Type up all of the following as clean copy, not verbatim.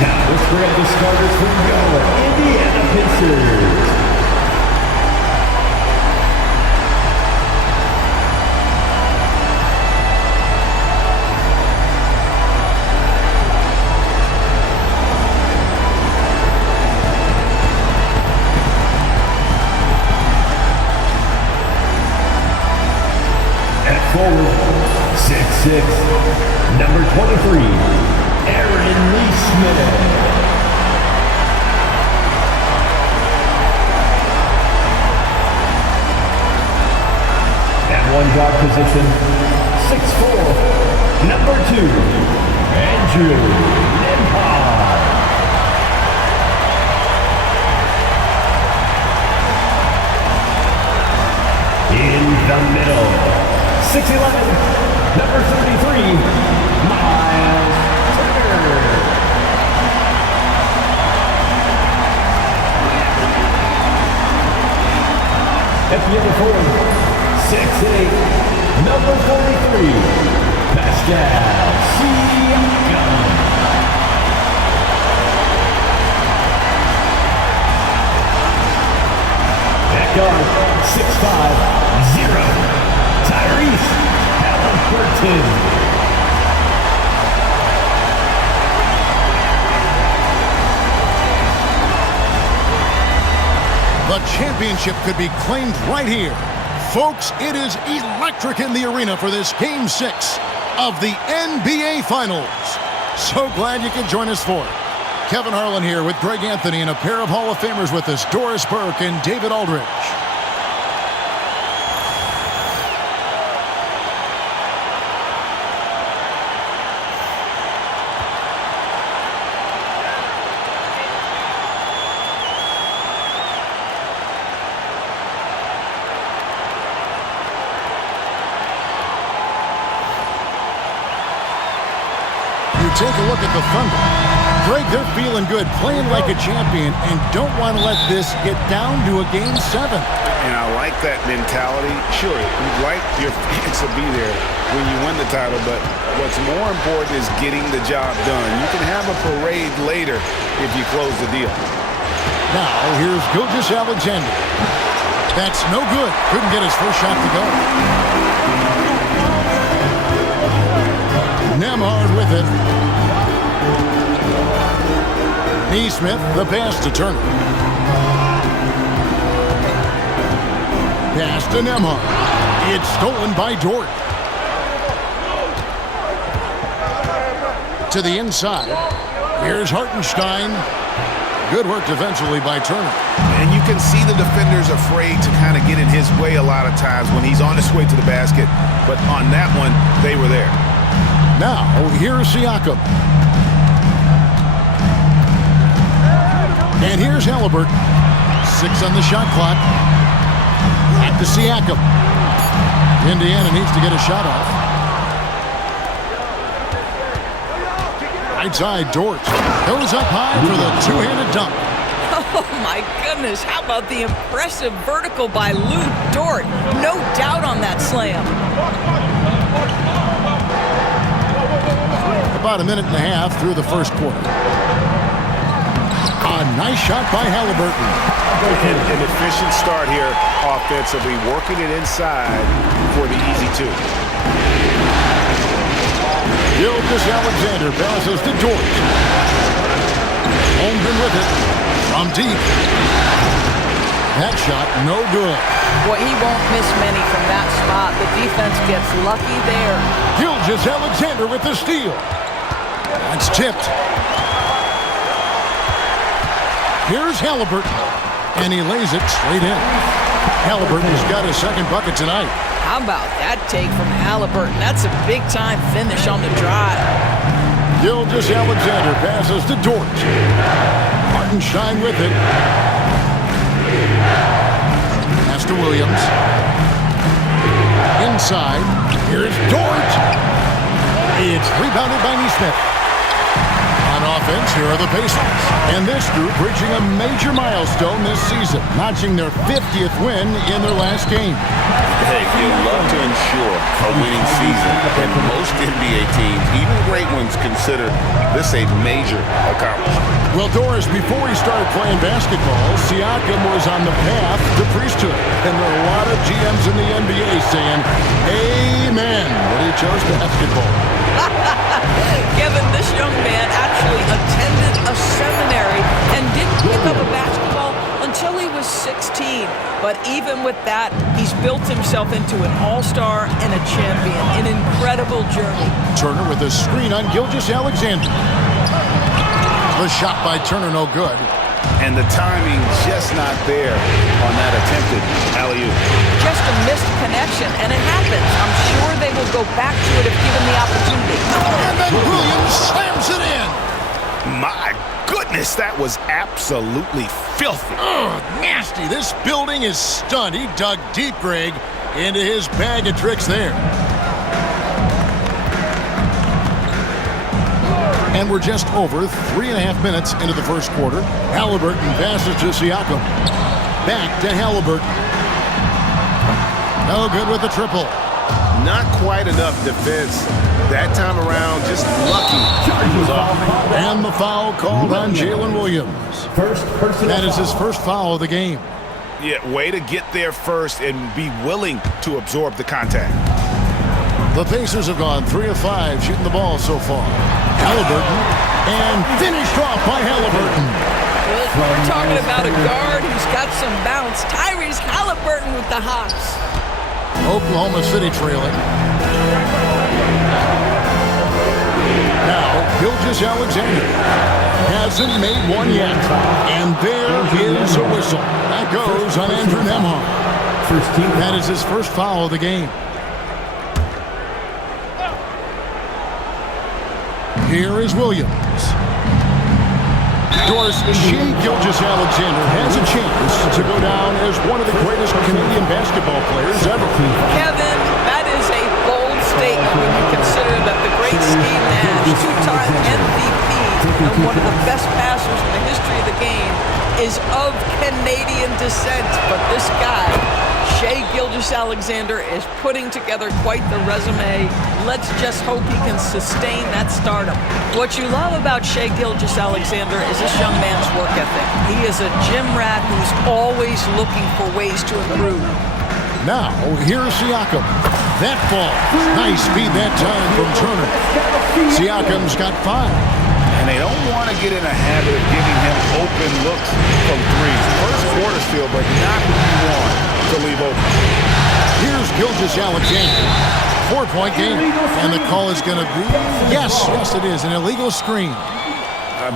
Now let's grab the starters from your Indiana Pacers. At forward, 6'6", number 23, Aaron Lee Smith. At one guard position, 6'4", number 2, Andrew Nembhard. In the middle, 6'11", number 33, Miles Turner. At the other forward, 6'8", number 43, Pascal Siakam. At guard, 6'5", 0, Tyrese Haliburton. The championship could be claimed right here. Folks, it is electric in the arena for this Game 6 of the NBA Finals. So glad you could join us for it. Kevin Harlan here with Greg Anthony and a pair of Hall of Famers with us, Doris Burke and David Aldridge. Take a look at the Thunder. Greg, they're feeling good, playing like a champion, and don't want to let this get down to a Game 7. And I like that mentality. Sure, you'd like your fans to be there when you win the title, but what's more important is getting the job done. You can have a parade later if you close the deal. Now, here's Gilgeous-Alexander. That's no good. Couldn't get his first shot to go. Nembhard with it. Nesmith, the pass to Turner. Pass to Nembhard. It's stolen by Dort. To the inside. Here's Hartenstein. Good work defensively by Turner. And you can see the defenders afraid to kind of get in his way a lot of times when he's on his way to the basket. But on that one, they were there. Now, here's Siakam. And here's Haliburton. 6 on the shot clock. Back to Siakam. Indiana needs to get a shot off. Right side, Dort. Goes up high for the two-handed dunk. Oh, my goodness. How about the impressive vertical by Lou Dort? No doubt on that slam. About a minute and a half through the first quarter. A nice shot by Haliburton. An efficient start here offensively, working it inside for the easy two. Gilgeous-Alexander passes to Dort. Holmgren with it from deep. That shot no good. Boy, he won't miss many from that spot. The defense gets lucky there. Gilgeous-Alexander with the steal. That's tipped. Here's Haliburton, and he lays it straight in. Haliburton's got his second bucket tonight. How about that take from Haliburton? That's a big-time finish on the drive. Gilgeous-Alexander passes to Dort. Hartenstein with it. Pass to Williams. Inside. Here's Dort. It's rebounded by Nesmith. A On offense, here are the Pacers. And this group reaching a major milestone this season, notching their 50th win in their last game. Hey, you love to ensure a winning season, and most NBA teams, even great ones, consider this a major accomplishment. Well, Doris, before he started playing basketball, Siakam was on the path to priesthood. And there are a lot of GMs in the NBA saying, amen, that he chose basketball. Kevin, this young man actually attended a seminary and didn't pick up a basketball until he was 16. But even with that, he's built himself into an all-star and a champion. An incredible journey. Turner with a screen on Gilgeous-Alexander. The shot by Turner, no good. And the timing just not there on that attempted alley-oop. Just a missed connection, and it happens. I'm sure they will go back to it if given the opportunity. And then Williams slams it in. My goodness, that was absolutely filthy. Ugh, nasty. This building is stunned. He dug deep, Greg, into his bag of tricks there. And we're just over 3.5 minutes into the first quarter. Halliburton passes to Siakam. Back to Halliburton. No good with the triple. Not quite enough defense. That time around, just lucky he was off. And the foul called on Jalen Williams. That is his first foul of the game. Yeah, way to get there first and be willing to absorb the contact. The Pacers have gone 3 of 5 shooting the ball so far. Halliburton, and finished off by Halliburton. Well, we're talking about a guard who's got some bounce. Tyrese Halliburton with the hops. Oklahoma City trailing. Now, Gilgeous-Alexander hasn't made one yet. And there is a whistle. That goes on Andrew Nembhard. That is his first foul of the game. Here is Williams. Doris, Shai Gilgeous-Alexander has a chance to go down as one of the greatest Canadian basketball players ever. Kevin, that is a bold statement when you consider that the great Steve Nash, two-time MVP, and one of the best passers in the history of the game, is of Canadian descent. But this guy, Shai Gilgeous-Alexander, is putting together quite the resume. Let's just hope he can sustain that stardom. What you love about Shai Gilgeous-Alexander is this young man's work ethic. He is a gym rat who's always looking for ways to improve. Now, here's Siakam. That ball. Nice speed that time from Turner. Siakam's got 5. And they don't want to get in a habit of giving him open looks from threes. First quarter still, but not who you want to leave open. Here's Gilgeous-Alexander. 4-point game. And the call is going to be, yes, it is, an illegal screen.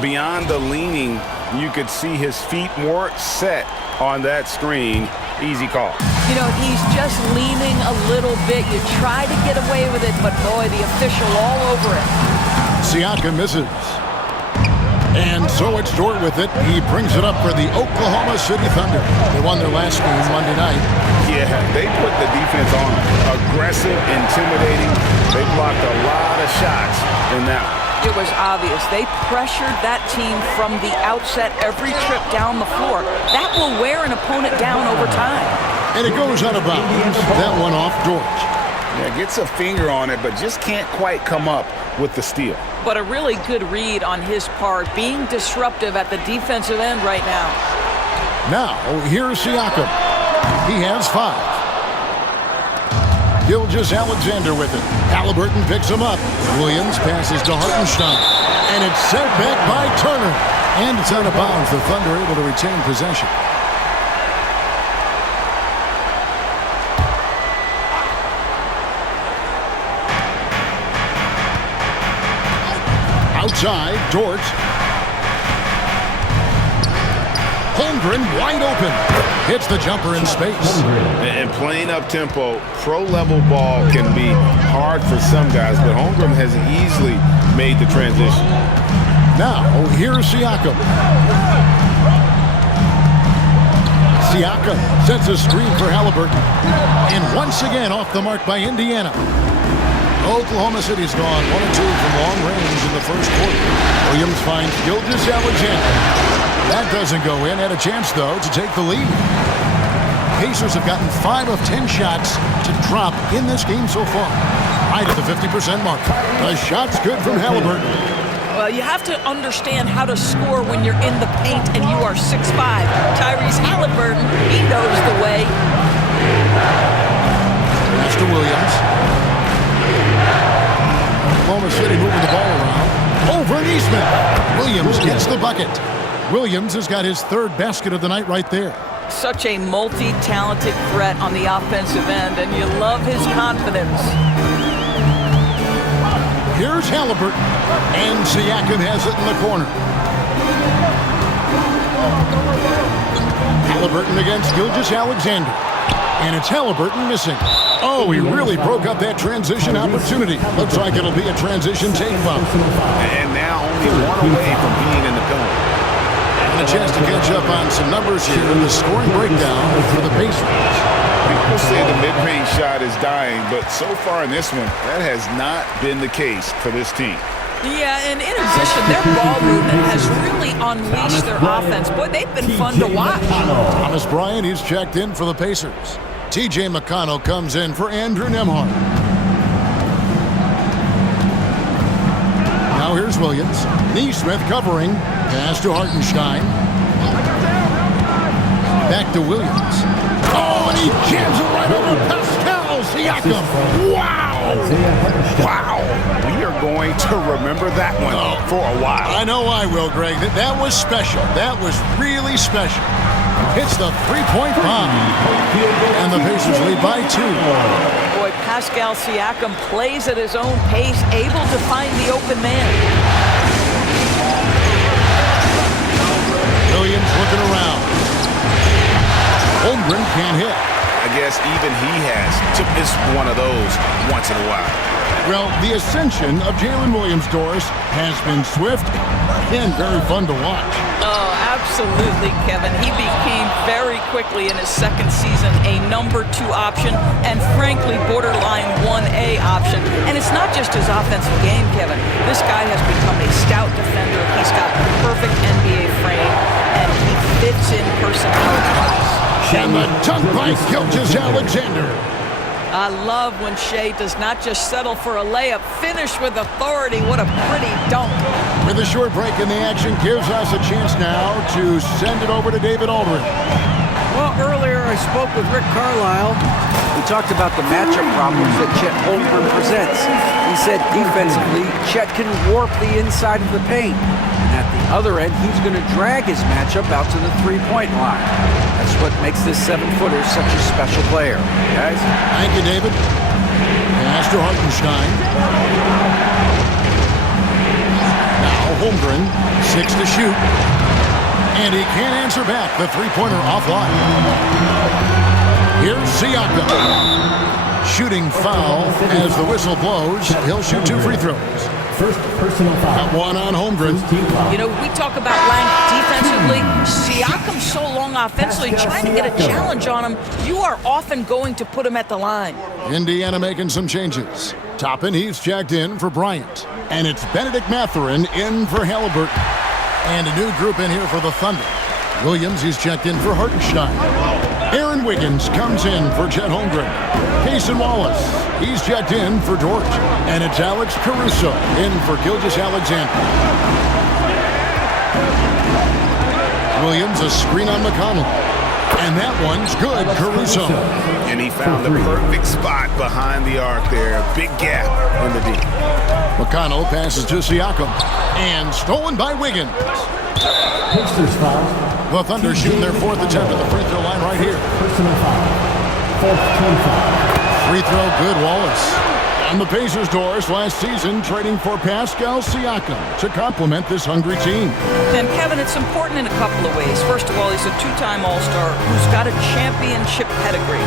Beyond the leaning, you could see his feet more set on that screen. Easy call. You know, he's just leaning a little bit. You try to get away with it, but boy, the official all over it. Siakam misses. And so it's Dort with it. He brings it up for the Oklahoma City Thunder. They won their last game Monday night. Yeah, they put the defense on aggressive, intimidating. They blocked a lot of shots in that one. It was obvious. They pressured that team from the outset every trip down the floor. That will wear an opponent down over time. And it goes out of bounds. That one off Dort. Yeah, gets a finger on it, but just can't quite come up with the steal. But a really good read on his part, being disruptive at the defensive end right now. Now, here's Siakam. He has 5. Gilgeous-Alexander with it. Halliburton picks him up. Williams passes to Hartenstein. And it's sent back by Turner. And it's out of bounds. The Thunder able to retain possession. Outside, Dort. Holmgren wide open. Hits the jumper in space. And playing up-tempo, pro-level ball can be hard for some guys, but Holmgren has easily made the transition. Now, here's Siakam. Siakam sets a screen for Halliburton. And once again off the mark by Indiana. Oklahoma City's gone 1-2 from long range in the first quarter. Williams finds Gilgeous-Alexander. That doesn't go in. Had a chance, though, to take the lead. Pacers have gotten 5 of 10 shots to drop in this game so far. Right at the 50% mark. The shot's good from Halliburton. Well, you have to understand how to score when you're in the paint and you are 6'5". Tyrese Halliburton, he knows the way. Pass to Williams. Oklahoma City moving the ball around. Over Eastman. Williams gets the bucket. Williams has got his 3rd basket of the night right there. Such a multi-talented threat on the offensive end, and you love his confidence. Here's Halliburton, and Siakam has it in the corner. Halliburton against Gilgeous-Alexander, and it's Halliburton missing. Oh, he really broke up that transition opportunity. Looks like it'll be a transition take foul. And now only one away from being in the penalty. And a chance to catch up on some numbers here in the scoring breakdown for the Pacers. People say the mid-range shot is dying, but so far in this one, that has not been the case for this team. Yeah, and in addition, their ball movement has really unleashed their offense. Boy, they've been fun to watch. Thomas Bryant, he's checked in for the Pacers. T.J. McConnell comes in for Andrew Nembhard. Now here's Williams. Neesmith covering. Pass to Hartenstein. Back to Williams. Oh, and he jams it right over Pascal Siakam. Wow! Wow! We are going to remember that one for a while. I know I will, Greg. That was special. That was really special. Hits the three-point bomb. And the Pacers lead by 2. Boy, Pascal Siakam plays at his own pace, able to find the open man. Williams looking around. Holmgren can't hit. I guess even he has to miss one of those once in a while. Well, the ascension of Jalen Williams, Doris, has been swift and very fun to watch. Oh, absolutely, Kevin. He became very quickly in his 2nd season a number 2 option and, frankly, borderline 1A option. And it's not just his offensive game, Kevin. This guy has become a stout defender. He's got the perfect NBA frame, and he fits in personality-wise. And the dunk by Gilgeous-Alexander. I love when Shea does not just settle for a layup, finish with authority. What a pretty dunk. With a short break in the action gives us a chance now to send it over to David Aldridge. Well, earlier I spoke with Rick Carlisle. We talked about the matchup problems that Chet Holmgren presents. He said defensively, Chet can warp the inside of the paint. And at the other end, he's going to drag his matchup out to the three-point line. That's what makes this 7-footer such a special player. Guys? Thank you, David. Pass to Hartenstein. Now Holmgren, 6 to shoot. And he can't answer back. The three-pointer offline. Here's Siakam. Shooting foul as the whistle blows. He'll shoot 2 free throws. First personal foul. Got one on Holmgren. You know, we talk about length defensively. Siakam's so long offensively, trying to get a challenge on him. You are often going to put him at the line. Indiana making some changes. Toppin, he's checked in for Bryant. And it's Benedict Mathurin in for Halliburton. And a new group in here for the Thunder. Williams, he's checked in for Hartenstein. Aaron Wiggins comes in for Chet Holmgren. Cason Wallace, he's checked in for Dort. And it's Alex Caruso in for Gilgeous-Alexander. Williams, a screen on McConnell. And that one's good, Caruso. And he found the perfect spot behind the arc there. Big gap in the D. McConnell passes to Siakam. And stolen by Wiggins. Pacers foul. The Thunder shooting their 4th attempt at the free throw line right here. Personal foul. 4th team foul. Free throw good, Wallace. And the Pacers, Doris, last season trading for Pascal Siakam to complement this hungry team. And Kevin, it's important in a couple of ways. First of all, he's a 2-time All-Star who's got a championship pedigree.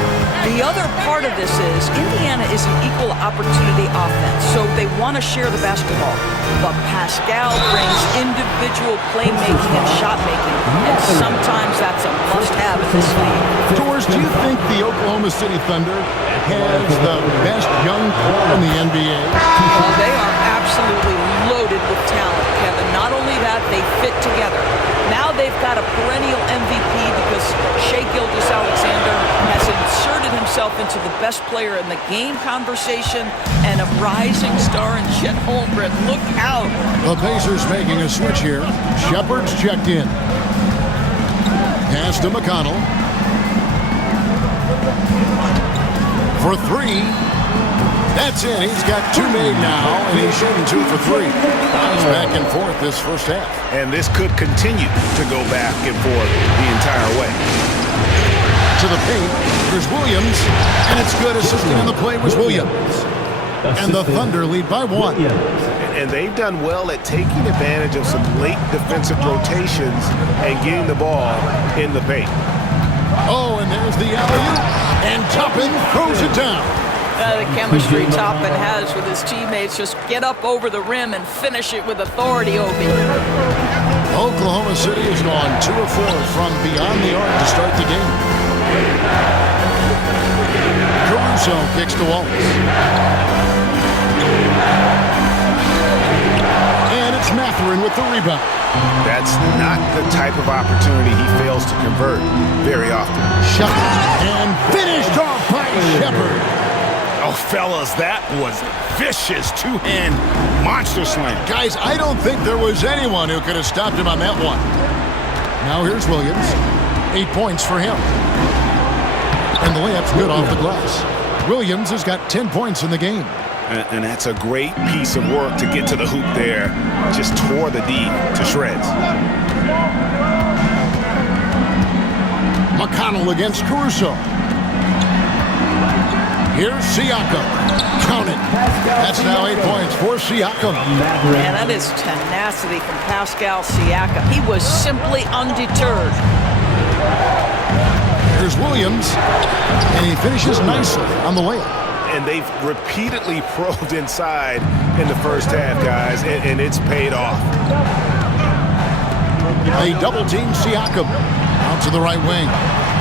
The other part of this is Indiana is an equal opportunity offense, so they want to share the basketball. But Pascal brings individual playmaking and shot making, and sometimes that's a must-have in this league. Doris, do you think the Oklahoma City Thunder has the best young core in the NBA? Well, they are absolutely loaded with talent, Kevin. Not only into the best player in the game conversation and a rising star in Chet Holmgren. Look out. The Pacers making a switch here. Shepard's checked in. Pass to McConnell. For three. That's it. He's got two made now, and he's shooting 2 for 3. He's back and forth this first half. And this could continue to go back and forth the entire way. To the paint. There's Williams, and it's good. Assisting on the play was Williams. And the Thunder lead by 1. And they've done well at taking advantage of some late defensive rotations and getting the ball in the paint. Oh, and there's the alley-oop. And Toppin throws it down. The chemistry Toppin has with his teammates. Just get up over the rim and finish it with authority, Obi. Oklahoma City has gone 2 of 4 from beyond the arc to start the game. Caruso kicks to Wallace. And it's Mathurin with the rebound. That's not the type of opportunity he fails to convert very often. Shepard. And finished off by Shepard. Oh, fellas, that was vicious two-hand monster slam. Guys, I don't think there was anyone who could have stopped him on that one. Now here's Williams. 8 points for him. And the layup's good off the glass. Williams has got 10 points in the game. And that's a great piece of work to get to the hoop there. Just tore the D to shreds. McConnell against Caruso. Here's Siakam. Count it. That's now 8 points for Siakam. Man, that is tenacity from Pascal Siakam. He was simply undeterred. Here's Williams. And he finishes nicely on the layup. And they've repeatedly probed inside in the first half, guys, and it's paid off. They double-team Siakam. Out to the right wing.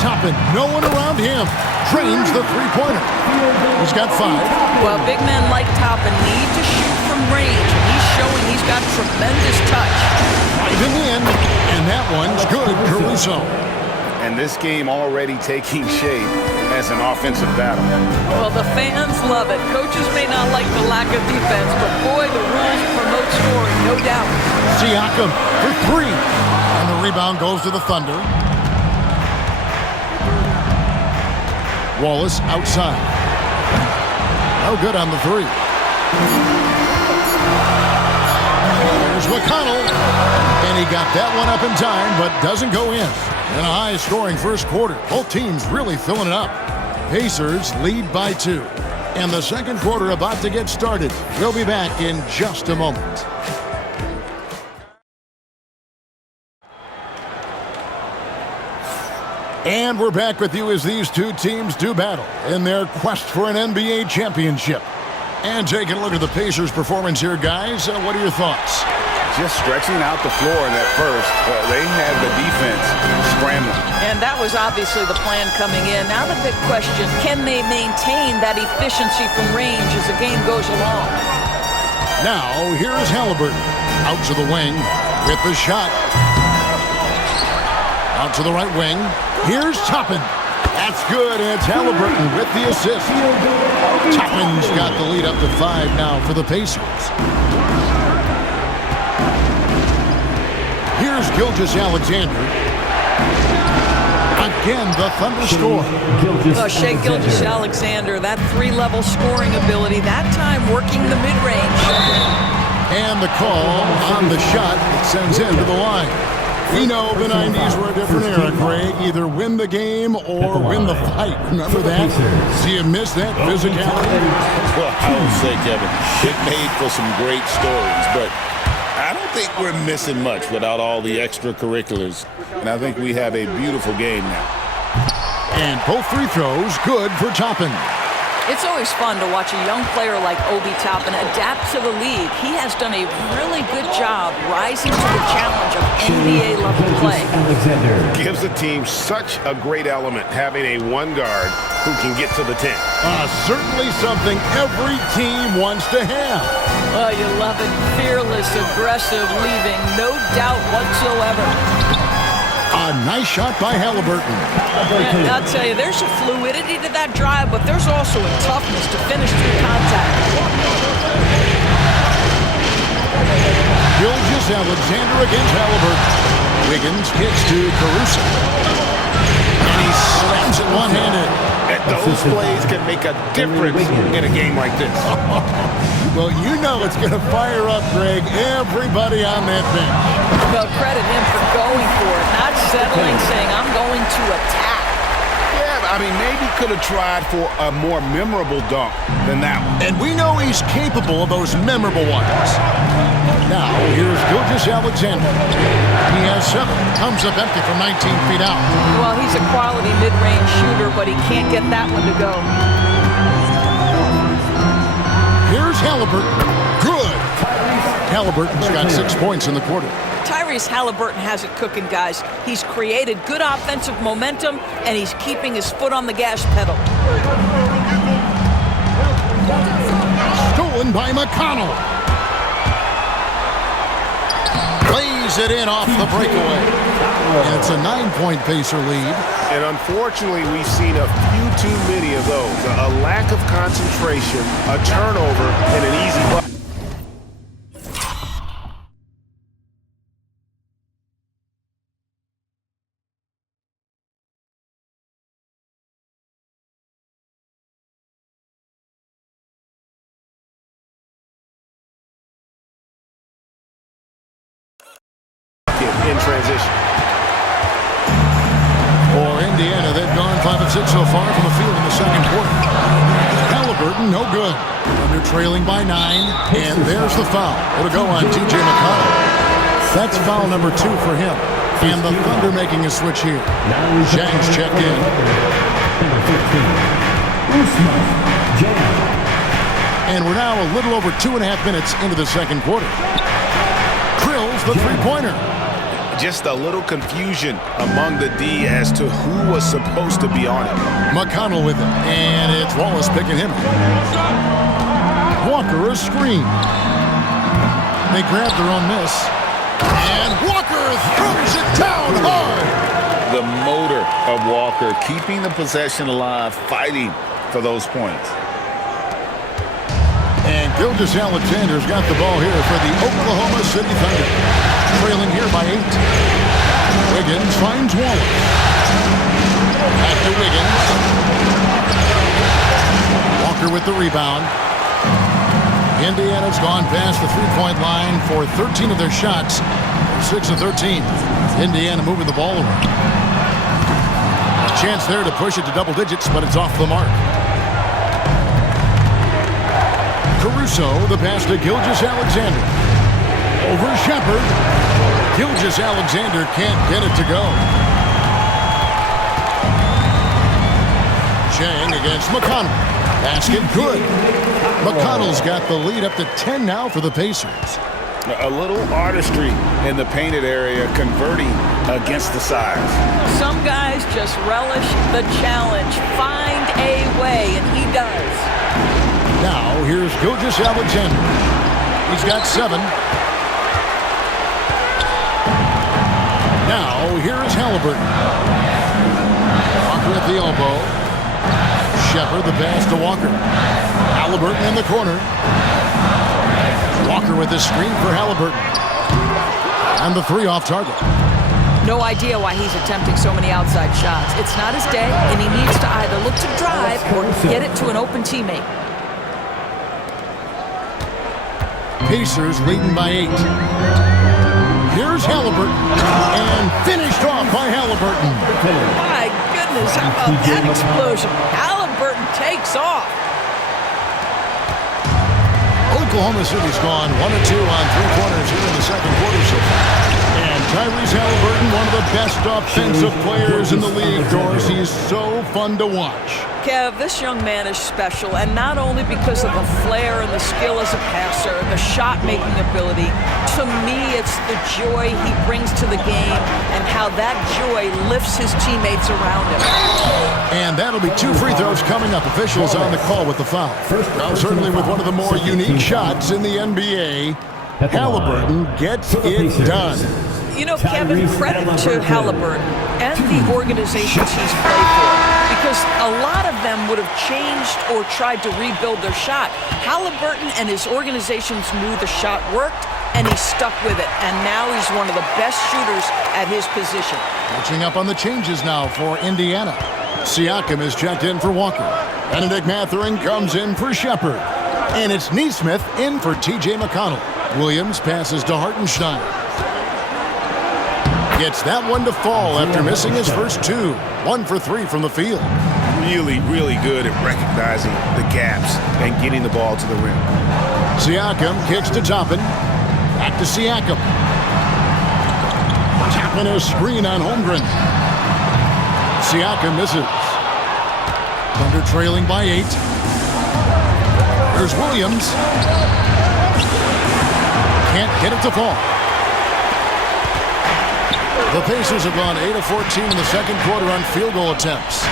Toppin, no one around him. Drains the three-pointer. He's got 5. Well, big men like Toppin need to shoot from range. He's showing he's got tremendous touch. Driving in, and that one's good, Caruso. And this game already taking shape as an offensive battle. Well, the fans love it. Coaches may not like the lack of defense, but boy, the rules promote scoring, no doubt. Siakam for 3. And the rebound goes to the Thunder. Wallace outside. No good on the 3. There's McConnell. And he got that one up in time, but doesn't go in. In a high-scoring first quarter. Both teams really filling it up. Pacers lead by 2. And the second quarter about to get started. We'll be back in just a moment. And we're back with you as these two teams do battle in their quest for an NBA championship. And taking a look at the Pacers' performance here, guys. What are your thoughts? Just stretching out the floor in that first. They had the defense scrambling. And that was obviously the plan coming in. Now the big question, can they maintain that efficiency from range as the game goes along? Now, here's Halliburton. Out to the wing with the shot. Out to the right wing. Here's Toppin. That's good, and it's Halliburton with the assist. Toppin's got the lead up to 5 now for the Pacers. Here's Gilgeous-Alexander. Again, the Thunder score. Shai Gilgeous-Alexander, that 3-level scoring ability, that time working the mid-range. And the call on the shot that sends him to the line. We know the 90s were a different era, Craig. Either win the game or win the fight. Remember that? Do you miss that physicality? Well, I would say, Kevin, it made for some great stories, but I don't think we're missing much without all the extracurriculars. And I think we have a beautiful game now. And both free throws good for Toppin. It's always fun to watch a young player like Obi Toppin adapt to the league. He has done a really good job rising to the challenge of NBA-level play. Gives the team such a great element having a one guard who can get to the 10. Certainly something every team wants to have. Well, you love it. Fearless, aggressive, leaving no doubt whatsoever. A nice shot by Halliburton. Yeah, I'll tell you, there's a fluidity to that drive, but there's also a toughness to finish through contact. Gilgeous-Alexander against Halliburton. Wiggins kicks to Caruso. And he slams it one-handed. Those plays can make a difference in a game like this. Well, you know it's going to fire up, Greg, everybody on that bench. Well, credit him for going for it, not settling, saying, I'm going to attack. Yeah, I mean, maybe could have tried for a more memorable dunk than that one. And we know he's capable of those memorable ones. Now, here's Gilgeous-Alexander. He has 7. Comes up empty from 19 feet out. Well, he's a quality mid-range shooter, but he can't get that one to go. Here's Halliburton. Good. Halliburton's got 6 points in the quarter. Tyrese Halliburton has it cooking, guys. He's created good offensive momentum, and he's keeping his foot on the gas pedal. Stolen by McConnell. Plays it in off the breakaway. And it's a 9-point Pacer lead. And unfortunately, we've seen a few too many of those. A lack of concentration, a turnover, and an easy bucket. In transition. For Indiana, they've gone 5 of 6 so far from the field in the second quarter. Halliburton, no good. They're trailing by 9, and there's the foul. It'll go on T.J. McConnell. That's foul number 2 for him. And the Thunder making a switch here. Zhang's checked in. Number 15, Usman Zhang. And we're now a little over 2.5 minutes into the second quarter. Krill's the three-pointer. Just a little confusion among the D as to who was supposed to be on it. McConnell with it, and it's Wallace picking him. Walker a screen. They grab their own miss, and Walker throws it down hard. The motor of Walker, keeping the possession alive, fighting for those points. And Gilgeous-Alexander's got the ball here for the Oklahoma City Thunder. Trailing here by 8. Wiggins finds Wallace. Back to Wiggins. Walker with the rebound. Indiana's gone past the three-point line for 13 of their shots. 6 of 13. Indiana moving the ball around. A chance there to push it to double digits, but it's off the mark. Caruso, the pass to Gilgeous-Alexander. Over Shepard. Gilgeous-Alexander can't get it to go. Zhang against McConnell. Basket good. McConnell's got the lead up to 10 now for the Pacers. A little artistry in the painted area, converting against the size. Some guys just relish the challenge. Find a way, and he does. Now, here's Gilgeous-Alexander. He's got 7. Now, here is Halliburton. Walker at the elbow. Shepard, the pass to Walker. Halliburton in the corner. Walker with the screen for Halliburton. And the 3 off target. No idea why he's attempting so many outside shots. It's not his day, and he needs to either look to drive or get it to an open teammate. Pacers leading by 8. Here's Halliburton. And finished off by Halliburton. My goodness, how about that explosion? Halliburton takes off. Oklahoma City's gone 1 of 2 on 3-pointers here in the second quarter so far. And Tyrese Halliburton, one of the best offensive players in the league, Doris. He's so fun to watch. Kev, this young man is special, and not only because of the flair and the skill as a passer, the shot-making ability. To me, it's the joy he brings to the game and how that joy lifts his teammates around him. And that'll be 2 free throws coming up. Officials on the call with the foul. Well, certainly with one of the more unique shots in the NBA, Halliburton gets it done. You know, Kevin, credit to Halliburton and the organizations he's played for, because a lot of them would have changed or tried to rebuild their shot. Halliburton and his organizations knew the shot worked, and he stuck with it, and now he's one of the best shooters at his position. Catching up on the changes now for Indiana. Siakam is checked in for Walker. Benedict Mathurin comes in for Shepard. And it's Neesmith in for T.J. McConnell. Williams passes to Hartenstein. Gets that one to fall after missing his first two. 1 for 3 from the field. Really, really good at recognizing the gaps and getting the ball to the rim. Siakam kicks to Toppin. Back to Siakam. Tapping a screen on Holmgren. Siakam misses. Thunder trailing by 8. There's Williams. Can't get it to fall. The Pacers have gone 8 of 14 in the second quarter on field goal attempts.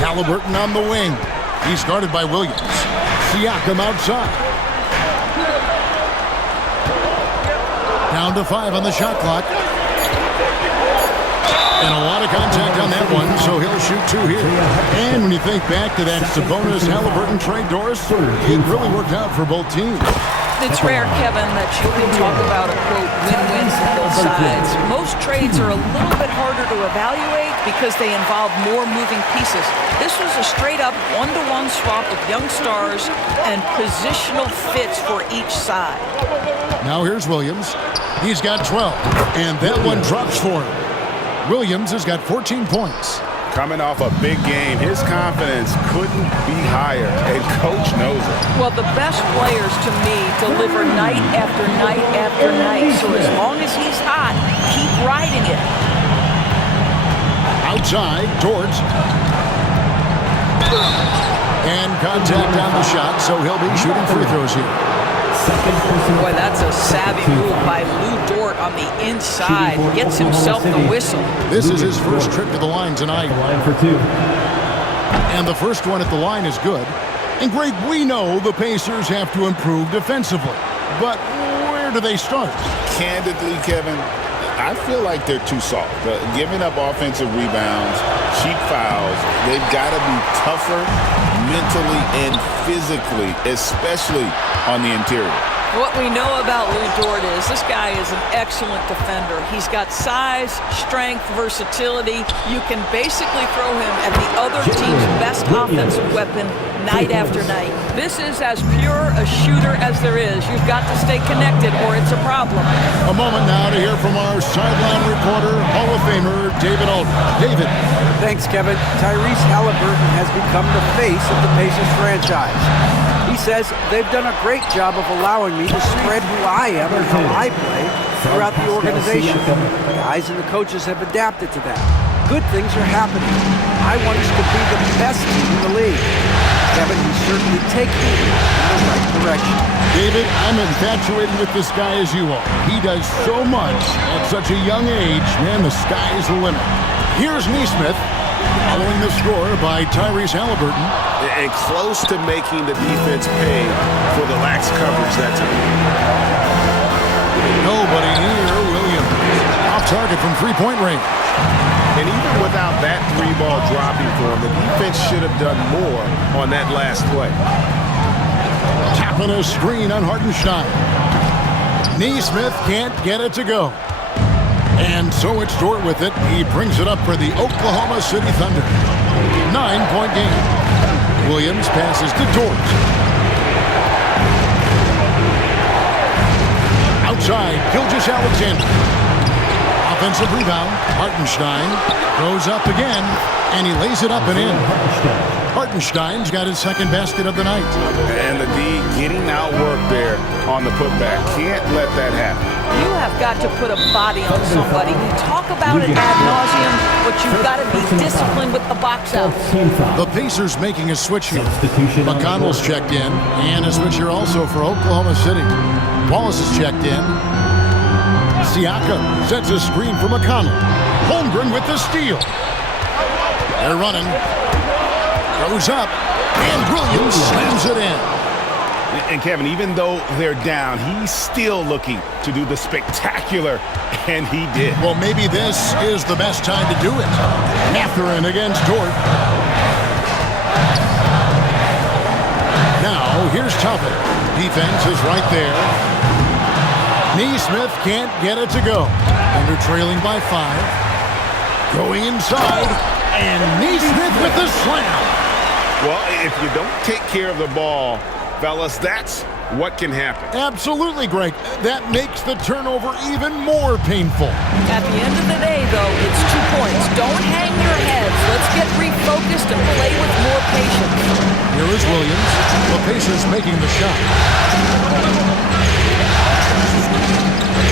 Halliburton on the wing. He's guarded by Williams. Siakam outside. Down to 5 on the shot clock. And a lot of contact on that one, so he'll shoot 2 here. And when you think back to that Sabonis-Halliburton trade, Doris, it really worked out for both teams. It's rare, Kevin, that you can talk about a, quote, win-win for both sides. Most trades are a little bit harder to evaluate because they involve more moving pieces. This was a straight-up one-to-one swap of young stars and positional fits for each side. Now here's Williams. He's got 12, and that one drops for him. Williams has got 14 points. Coming off a big game, his confidence couldn't be higher, and coach knows it. Well, the best players, to me, deliver night after night after night. So as long as he's hot, keep riding it. Outside, George. And contact on the shot, so he'll be shooting free throws here. Boy, that's a savvy move by Lou Dort on the inside. Gets himself the whistle. This is his first trip to the line tonight. And the first one at the line is good. And Greg, we know the Pacers have to improve defensively. But where do they start? Candidly, Kevin, I feel like they're too soft. Giving up offensive rebounds, cheap fouls, they've got to be tougher mentally and physically, especially on the interior. What we know about Lou Dort is this guy is an excellent defender. He's got size, strength, versatility. You can basically throw him at the other team's best offensive weapon night after night. This is as pure a shooter as there is. You've got to stay connected or it's a problem. A moment now to hear from our sideline reporter, Hall of Famer David Aldridge. David. Thanks, Kevin. Tyrese Halliburton has become the face of the Pacers franchise. He says they've done a great job of allowing me to spread who I am and how I play throughout the organization. The guys and the coaches have adapted to that. Good things are happening. I want us to be the best team in the league. Kevin, he's certainly taking it in the right direction. David, I'm infatuated with this guy as you are. He does so much at such a young age. Man, the sky is the limit. Here's Neesmith, following the score by Tyrese Halliburton. And close to making the defense pay for the lax coverage that time. Nobody near Williams. Off target from three-point range. And even without that 3-ball dropping for him, the defense should have done more on that last play. Tapping a screen on Hartenstein. Neesmith can't get it to go. And so it's Dort with it. He brings it up for the Oklahoma City Thunder. 9-point game. Williams passes to Dort. Outside, Gilgeous-Alexander. Offensive rebound. Hartenstein goes up again, and he lays it up and in. Hartenstein's got his second basket of the night. And the D getting outwork there on the putback. Can't let that happen. You have got to put a body on somebody. We talk about it ad nauseum, but you've got to be disciplined with the box out. The Pacers making a switch here. McConnell's checked in, and a switch here also for Oklahoma City. Wallace is checked in. Siakam sets a screen for McConnell. Holmgren with the steal. They're running. Goes up, and Williams slams it in. And Kevin, even though they're down, he's still looking to do the spectacular, and he did. Well, maybe this is the best time to do it. Mathurin against Dort. Now, here's Tuffet. Defense is right there. Neesmith can't get it to go. And they're trailing by 5. Going inside, and Neesmith with the slam. Well, if you don't take care of the ball, fellas, that's what can happen. Absolutely, Greg. That makes the turnover even more painful. At the end of the day, though, it's 2 points. Don't hang your heads. Let's get refocused and play with more patience. Here is Williams. The Pacers making the shot.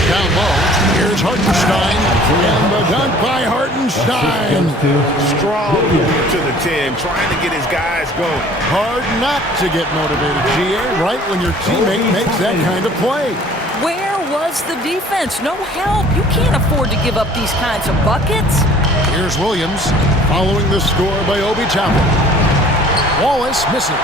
Down low. Here's Hartenstein. And the dunk by Hartenstein. Strong to the 10, trying to get his guys going. Hard not to get motivated, GA, right when your teammate makes that kind of play. Where was the defense? No help. You can't afford to give up these kinds of buckets. Here's Williams following the score by Obi Toppin. Wallace misses.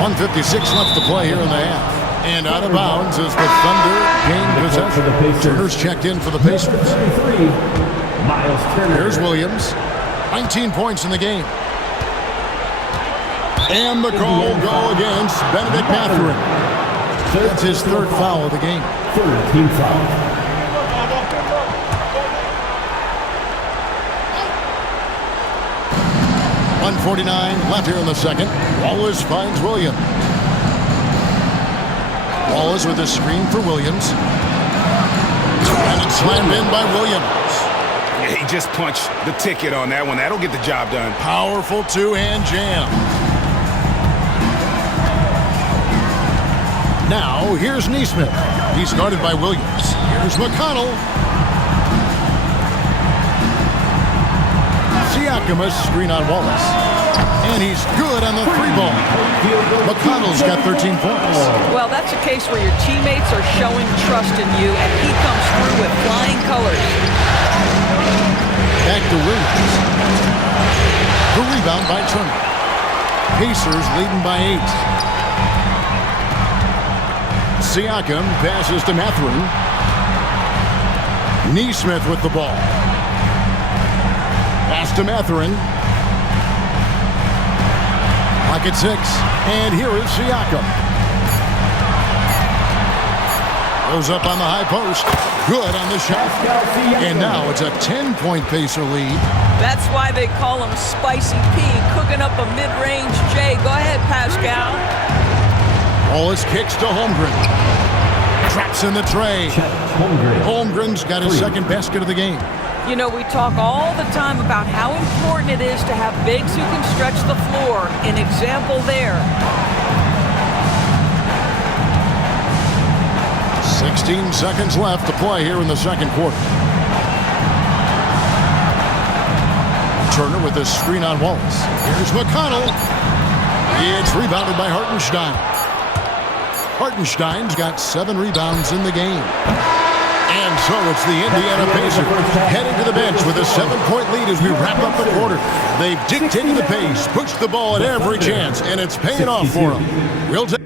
.156 left to play here in the half. And out of bounds as the Thunder gain possession. Turner's checked in for the Pacers. Miles Turner. Here's Williams. 19 points in the game. And the call will go against Benedict Mathurin. That's his 3rd foul of the game. 3rd team foul. .149 left here in the second. Wallace finds Williams. Wallace with a screen for Williams. And it's slammed in by Williams. He just punched the ticket on that one. That'll get the job done. Powerful 2-hand jam. Now, here's Neesmith. He's guarded by Williams. Here's McConnell. Siakamas screen on Wallace. And he's good on the 3-ball. McConnell's got 13 points. Well, that's a case where your teammates are showing trust in you, and he comes through with flying colors. Back to Williams. The rebound by Turner. Pacers leading by 8. Siakam passes to Mathurin. Neesmith with the ball. Pass to Mathurin. Pocket 6. And here is Siakam. Goes up on the high post. Good on the shot. And now it's a 10-point Pacer lead. That's why they call him Spicy P, cooking up a mid-range J. Go ahead, Pascal. Wallace kicks to Holmgren. Traps in the tray. Holmgren's got his 2nd basket of the game. You know, we talk all the time about how important it is to have bigs who can stretch the floor. An example there. 16 seconds left to play here in the second quarter. Turner with a screen on Wallace. Here's McConnell. It's rebounded by Hartenstein. Hartenstein's got 7 rebounds in the game. And so it's the Indiana Pacers heading to the bench with a 7-point lead as we wrap up the quarter. They've dictated the pace, pushed the ball at every chance, and it's paying off for them. We'll take